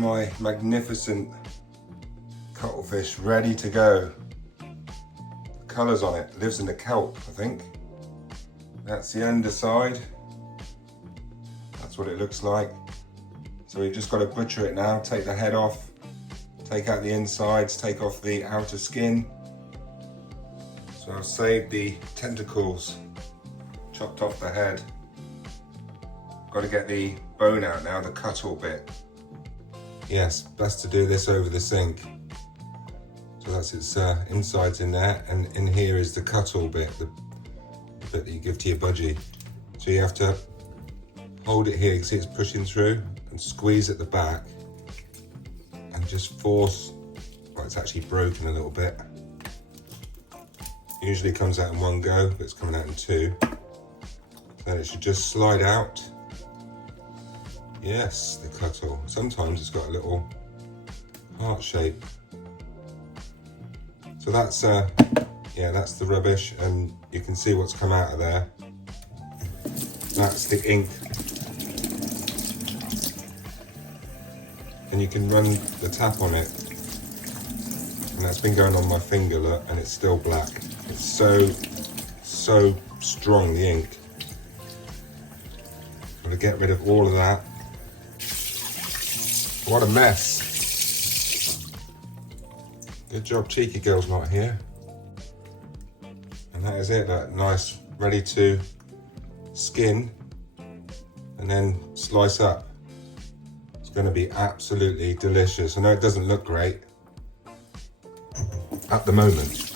my magnificent cuttlefish ready to go. Colours on it, lives in the kelp, I think. That's the underside. That's what it looks like. So we've just got to butcher it now, take the head off, take out the insides, take off the outer skin. So I've saved the tentacles, chopped off the head. Got to get the bone out now, the cuttle bit. Yes, best to do this over the sink. So that's its insides in there, and in here is the cuttle bit, the bit that you give to your budgie. So you have to hold it here, you can see it's pushing through, and squeeze at the back, and just force, well, it's actually broken a little bit. Usually comes out in one go, but it's coming out in two. Then it should just slide out. Yes, the cuttle. Sometimes it's got a little heart shape. So that's yeah, that's the rubbish, and you can see what's come out of there. That's the ink. And you can run the tap on it. And that's been going on my finger, look, and it's still black. It's so strong, the ink. Got to get rid of all of that. What a mess. Good job Cheeky Girl's not here. And that is it, that nice, ready to skin and then slice up. It's going to be absolutely delicious. I know it doesn't look great at the moment.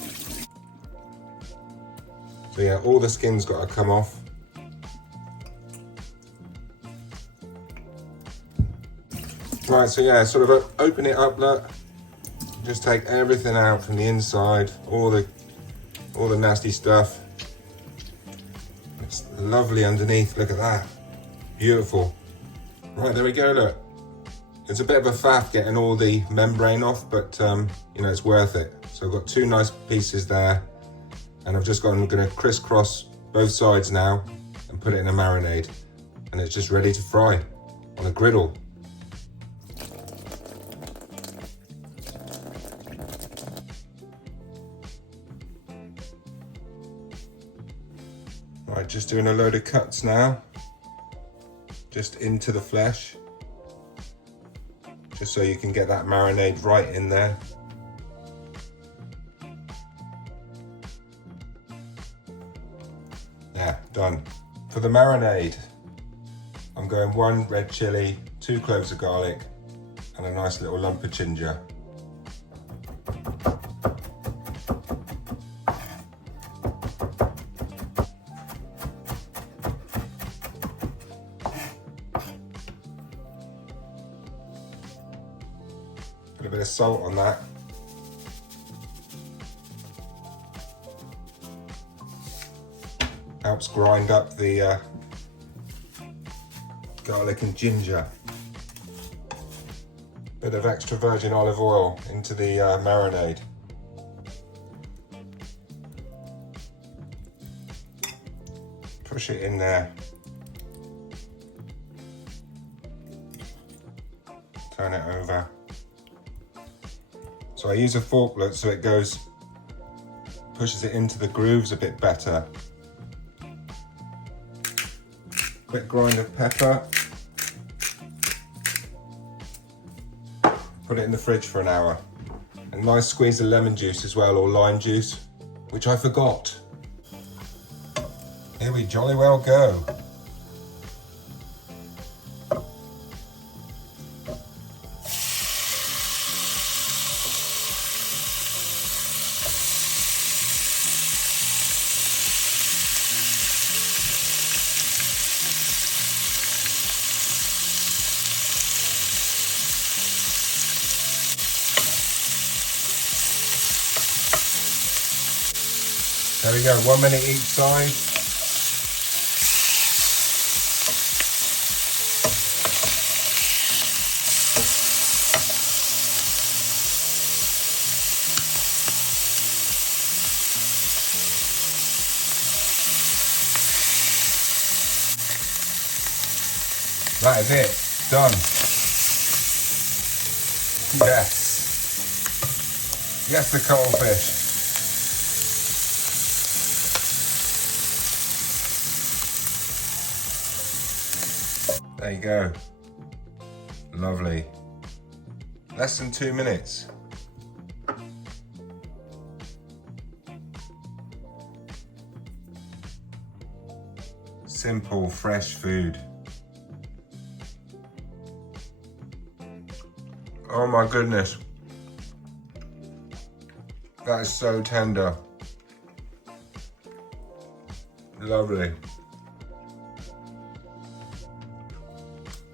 So yeah, all the skin's got to come off. Right, so yeah, sort of open it up, look. Just take everything out from the inside, all the nasty stuff. It's lovely underneath, look at that. Beautiful. Right, there we go, look. It's a bit of a faff getting all the membrane off, but you know, it's worth it. So I've got two nice pieces there, and I'm gonna crisscross both sides now and put it in a marinade. And it's just ready to fry on a griddle. Right, just doing a load of cuts now, just into the flesh, just so you can get that marinade right in there. Yeah, done. For the marinade, I'm going 1 red chilli, 2 cloves of garlic, and a nice little lump of ginger. Put a bit of salt on that. Helps grind up the garlic and ginger. Bit of extra virgin olive oil into the marinade. Push it in there. Turn it over. So I use a forklet so it pushes it into the grooves a bit better. Quick grind of pepper. Put it in the fridge for an hour. A nice squeeze of lemon juice as well, or lime juice, which I forgot. Here we jolly well go. There we go, 1 minute each side. That is it, done. Yes. Yes, the cuttlefish. There you go. Lovely. Less than 2 minutes. Simple, fresh food. Oh my goodness. That is so tender. Lovely.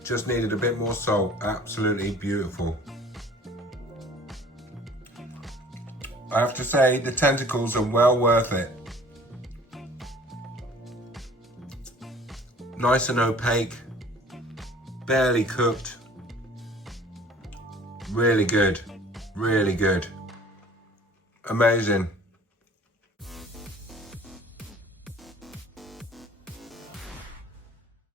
Just needed a bit more salt. Absolutely beautiful. I have to say, the tentacles are well worth it. Nice and opaque, barely cooked. Really good, really good. Amazing.